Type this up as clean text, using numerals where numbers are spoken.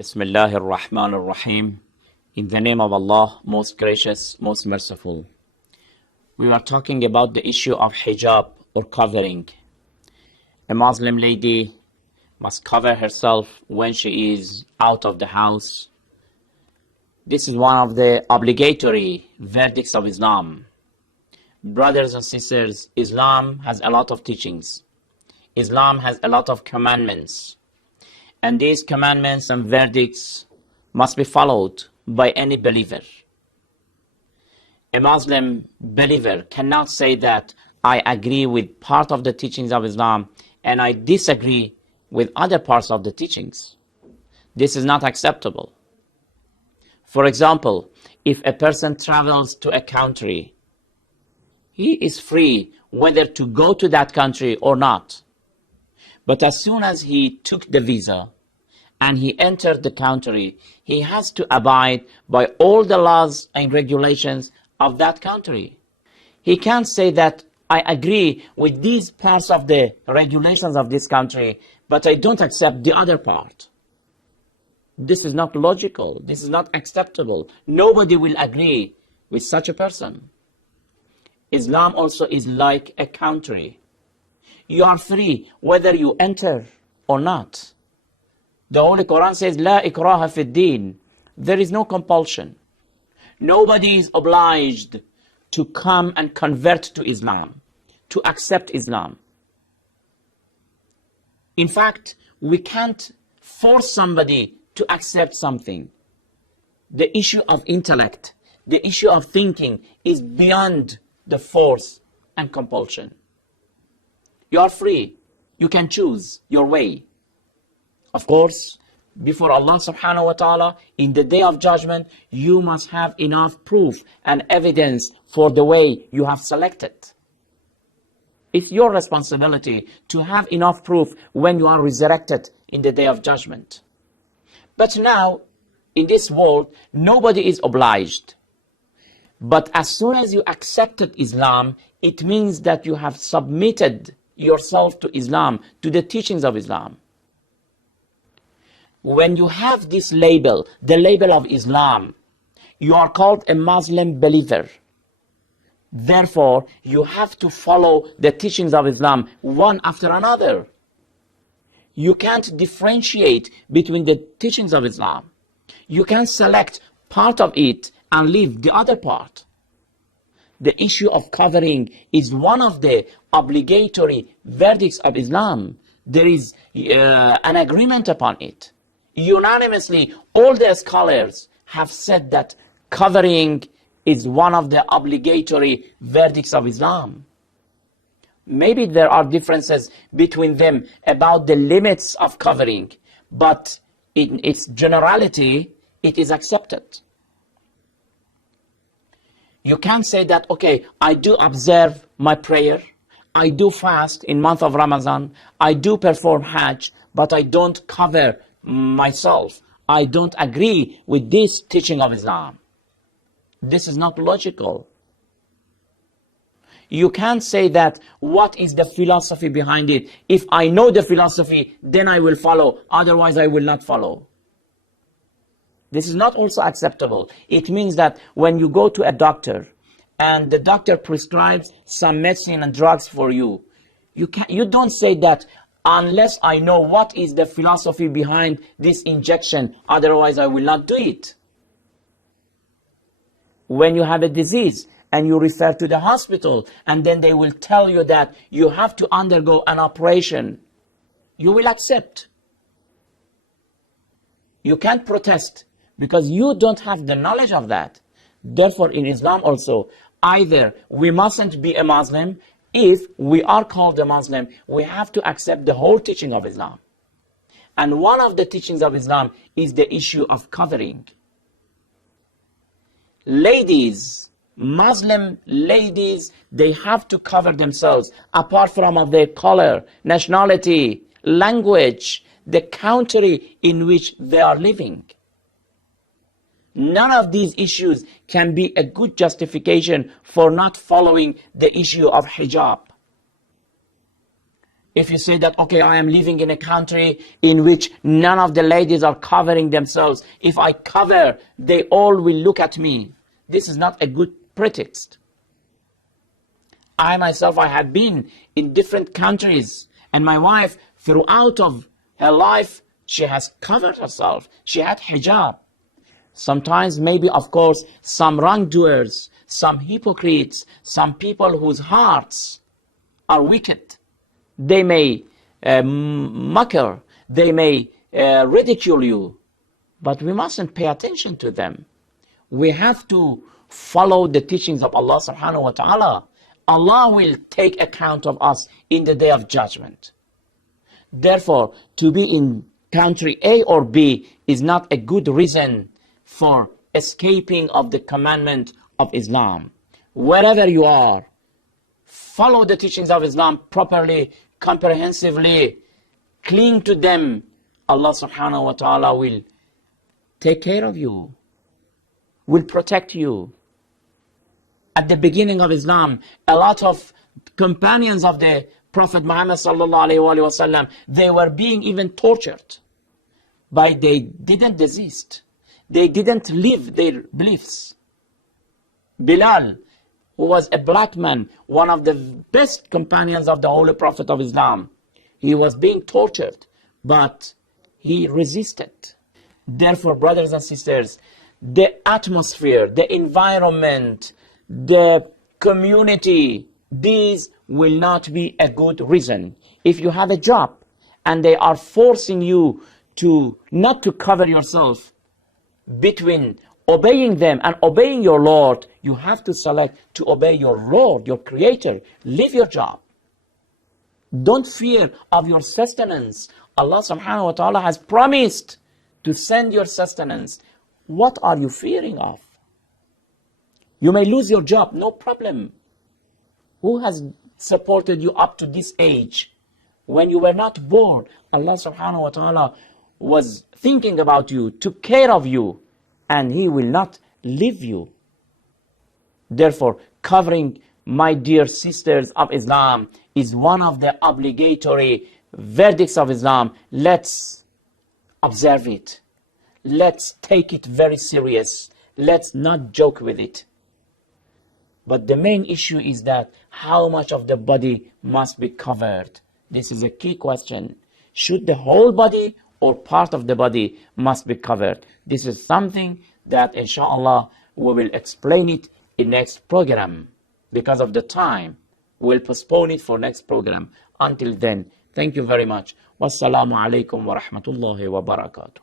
Bismillah ar-Rahman ar-Rahim. In the name of Allah, most gracious, most merciful. We are talking about the issue of hijab or covering. A Muslim lady must cover herself when she is out of the house. This is one of the obligatory verdicts of Islam. Brothers and sisters, Islam has a lot of teachings. Islam has a lot of commandments. And these commandments and verdicts must be followed by any believer. A Muslim believer cannot say that I agree with part of the teachings of Islam and I disagree with other parts of the teachings. This is not acceptable. For example, if a person travels to a country, he is free whether to go to that country or not. But as soon as he took the visa and he entered the country, he has to abide by all the laws and regulations of that country. He can't say that I agree with these parts of the regulations of this country, but I don't accept the other part. This is not logical. This is not acceptable. Nobody will agree with such a person. Islam also is like a country. You are free whether you enter or not. The Holy Quran says, La ikraha fi din. There is no compulsion. Nobody is obliged to come and convert to Islam, to accept Islam. In fact, we can't force somebody to accept something. The issue of intellect, the issue of thinking is beyond the force and compulsion. You are free. You can choose your way. Of course, before Allah subhanahu wa ta'ala, in the day of judgment, you must have enough proof and evidence for the way you have selected. It's your responsibility to have enough proof when you are resurrected in the day of judgment. But now, in this world, nobody is obliged. But as soon as you accepted Islam, it means that you have submitted yourself to Islam, to the teachings of Islam. When you have this label, the label of Islam, you are called a Muslim believer. Therefore, you have to follow the teachings of Islam one after another. You can't differentiate between the teachings of Islam. You can't select part of it and leave the other part. The issue of covering is one of the obligatory verdicts of Islam. There is an agreement upon it. Unanimously, all the scholars have said that covering is one of the obligatory verdicts of Islam. Maybe there are differences between them about the limits of covering, but in its generality, it is accepted. You can't say that, okay, I do observe my prayer, I do fast in month of Ramadan, I do perform Hajj, but I don't cover myself. I don't agree with this teaching of Islam. This is not logical. You can't say that, what is the philosophy behind it? If I know the philosophy, then I will follow, otherwise I will not follow. This is not also acceptable. It means that when you go to a doctor and the doctor prescribes some medicine and drugs for you, you don't say that unless I know what is the philosophy behind this injection, otherwise I will not do it. When you have a disease and you refer to the hospital and then they will tell you that you have to undergo an operation, you will accept. You can't protest, because you don't have the knowledge of that. Therefore, in Islam also, either we mustn't be a Muslim. If we are called a Muslim, we have to accept the whole teaching of Islam. And one of the teachings of Islam is the issue of covering. Ladies, Muslim ladies, they have to cover themselves apart from their color, nationality, language, the country in which they are living. None of these issues can be a good justification for not following the issue of hijab. If you say that, okay, I am living in a country in which none of the ladies are covering themselves. If I cover, they all will look at me. This is not a good pretext. I myself, I have been in different countries, and my wife, throughout of her life, she has covered herself. She had hijab. Sometimes, maybe, of course, some wrongdoers, some hypocrites, some people whose hearts are wicked, they may mock her, they may ridicule you, but we mustn't pay attention to them. We have to follow the teachings of Allah subhanahu wa ta'ala. Allah will take account of us in the day of judgment. Therefore, to be in country A or B is not a good reason for escaping of the commandment of Islam. Wherever you are, follow the teachings of Islam properly, comprehensively, cling to them. Allah subhanahu wa ta'ala will take care of you, will protect you. At the beginning of Islam, a lot of companions of the Prophet Muhammad sallallahu alaihi wasallam, they were being even tortured, but they didn't desist. They didn't leave their beliefs. Bilal, who was a black man, one of the best companions of the Holy Prophet of Islam, he was being tortured, but he resisted. Therefore, brothers and sisters, the atmosphere, the environment, the community, these will not be a good reason. If you have a job and they are forcing you to not to cover yourself, between obeying them and obeying your Lord, you have to select to obey your Lord, your Creator. Leave your job. Don't fear of your sustenance. Allah subhanahu wa ta'ala has promised to send your sustenance. What are you fearing of? You may lose your job, no problem. Who has supported you up to this age? When you were not born, Allah subhanahu wa ta'ala was thinking about you, took care of you, and He will not leave you. Therefore, covering, my dear sisters of Islam, is one of the obligatory verdicts of Islam. Let's observe it. Let's take it very serious. Let's not joke with it. But the main issue is that how much of the body must be covered? This is a key question. Should the whole body or part of the body must be covered? This is something that, inshallah, we will explain it in next program. Because of the time, we'll postpone it for next program. Until then, thank you very much. Wassalamu alaikum wa rahmatullahi wa barakatuh.